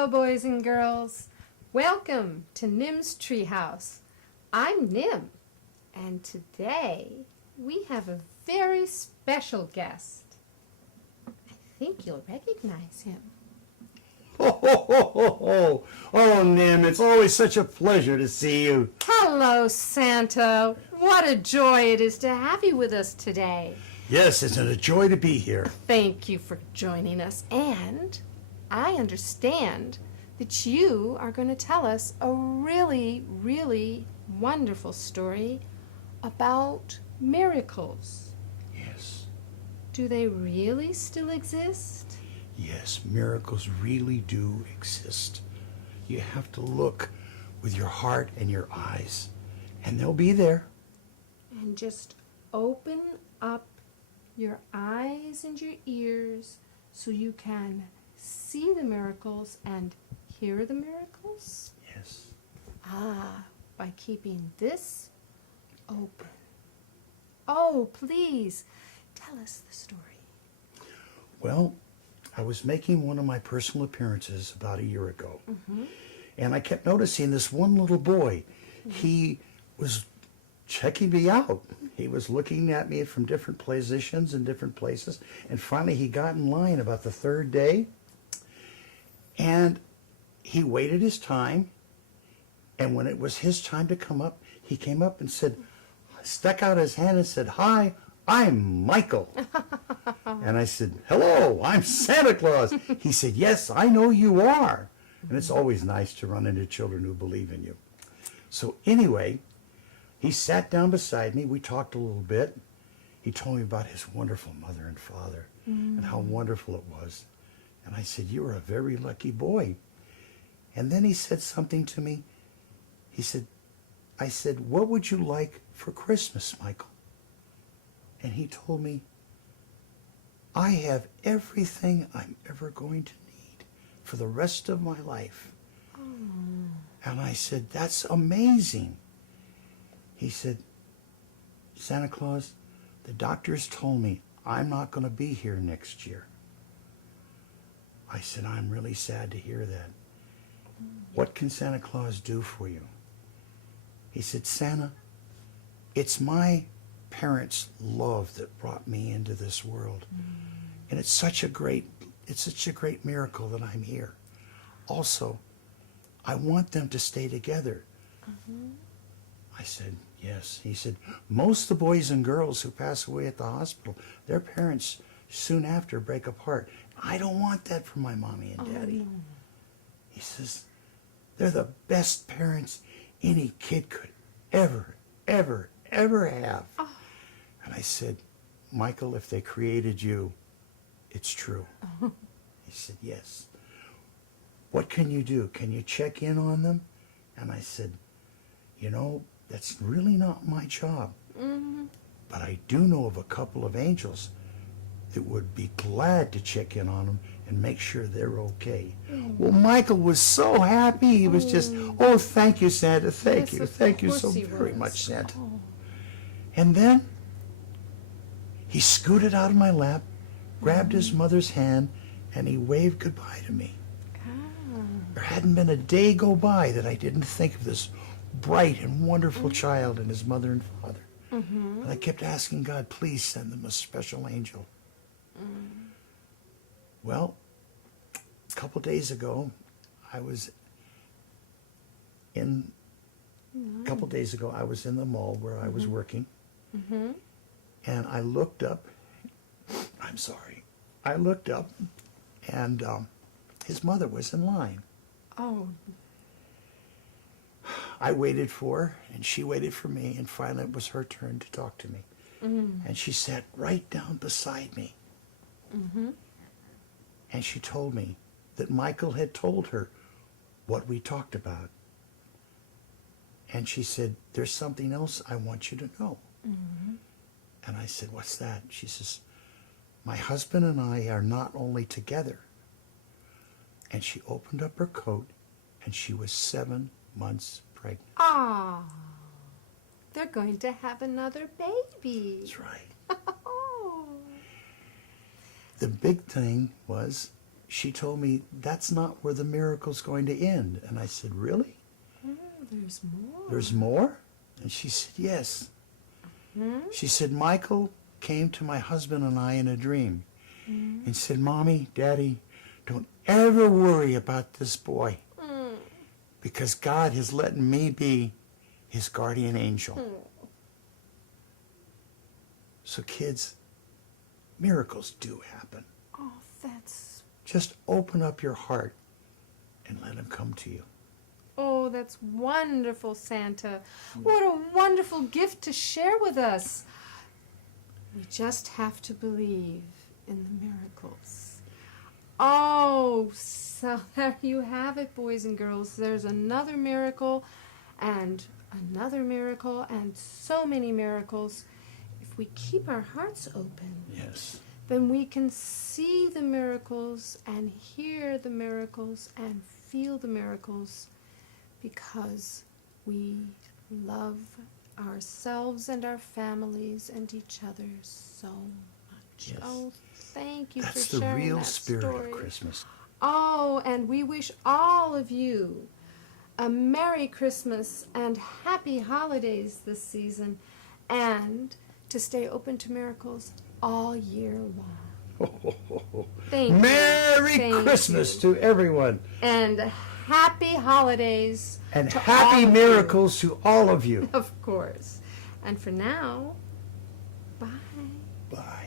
Hello, boys and girls. Welcome to Nim's Treehouse. I'm Nim, and today we have a very special guest. I think you'll recognize him. Ho, ho, ho, ho, ho. Oh, Nim, it's always such a pleasure to see you. Hello, Santa. What a joy it is to have you with us today. Yes, it's a joy to be here. Thank you for joining us, and I understand that you are going to tell us a really, really wonderful story about miracles. Yes, Do they really still exist? yes, miracles really do exist. You have to look with your heart and your eyes, and they'll be there. And just open up your eyes and your ears so you can see the miracles and hear the miracles? Yes. By keeping this open. Oh, please, tell us the story. Well, I was making one of my personal appearances about a year ago, and I kept noticing this one little boy. He was checking me out. He was looking at me from different positions and different places, and finally he got in line about the third day, and he waited his time, and when it was his time to come up, he came up and said, stuck out his hand and said, "Hi, I'm Michael." And I said, "Hello, I'm Santa Claus." He said, "Yes, I know you are." And it's always nice to run into children who believe in you. So anyway, he sat down beside me. We talked a little bit. He told me about his wonderful mother and father and how wonderful it was. And I said, "You are a very lucky boy." And then he said something to me. I said, "What would you like for Christmas, Michael?" And he told me, "I have everything I'm ever going to need for the rest of my life." And I said, "That's amazing." He said, "Santa Claus, the doctors told me I'm not going to be here next year." I said, "I'm really sad to hear that. What can Santa Claus do for you?" He said, "Santa, it's my parents' love that brought me into this world. And it's such a great miracle that I'm here. Also, I want them to stay together." I said, "Yes." He said, "Most of the boys and girls who pass away at the hospital, their parents soon after break apart. I don't want that for my mommy and daddy." He says, "They're the best parents any kid could ever, ever, ever have." And I said, "Michael, if they created you, it's true." He said, "Yes." "What can you do? Can you check in on them?" And I said, "That's really not my job. But I do know of a couple of angels that would be glad to check in on them and make sure they're okay." Well, Michael was so happy. He was just, "Oh, thank you, Santa. Thank you. Thank you so very much, Santa." And then he scooted out of my lap, grabbed his mother's hand, and he waved goodbye to me. There hadn't been a day go by that I didn't think of this bright and wonderful child and his mother and father. And I kept asking God, please send them a special angel. Well, a couple days ago, I was in the mall where I was working, and I looked up, and his mother was in line. Oh. I waited for her, and she waited for me, and finally it was her turn to talk to me. And she sat right down beside me. And she told me that Michael had told her what we talked about. And she said, "There's something else I want you to know." And I said, "What's that?" She says, "My husband and I are not only together." And she opened up her coat, and she was 7 months pregnant. Ah, they're going to have another baby. That's right. The big thing was, she told me that's not where the miracle's going to end. And I said, really? Oh, there's more. There's more? And she said, yes. She said, Michael came to my husband and I in a dream and said, Mommy, Daddy, don't ever worry about this boy because God has let me be his guardian angel. So kids, miracles do happen. Oh, that's... Just open up your heart and let him come to you. Oh, that's wonderful, Santa. What a wonderful gift to share with us. We just have to believe in the miracles. Oh, so there you have it, boys and girls. There's another miracle and another miracle and so many miracles. If we keep our hearts open, Yes. then we can see the miracles and hear the miracles and feel the miracles because we love ourselves and our families and each other so much. Yes. Oh, thank you That's for the sharing real that spirit story. of Christmas. Oh, and we wish all of you a Merry Christmas and Happy Holidays this season, and to stay open to miracles all year long. Thank you. Merry Thank Christmas you. to everyone. And Happy Holidays. And to happy all of miracles to all of you. you. Of course. And for now, bye. Bye.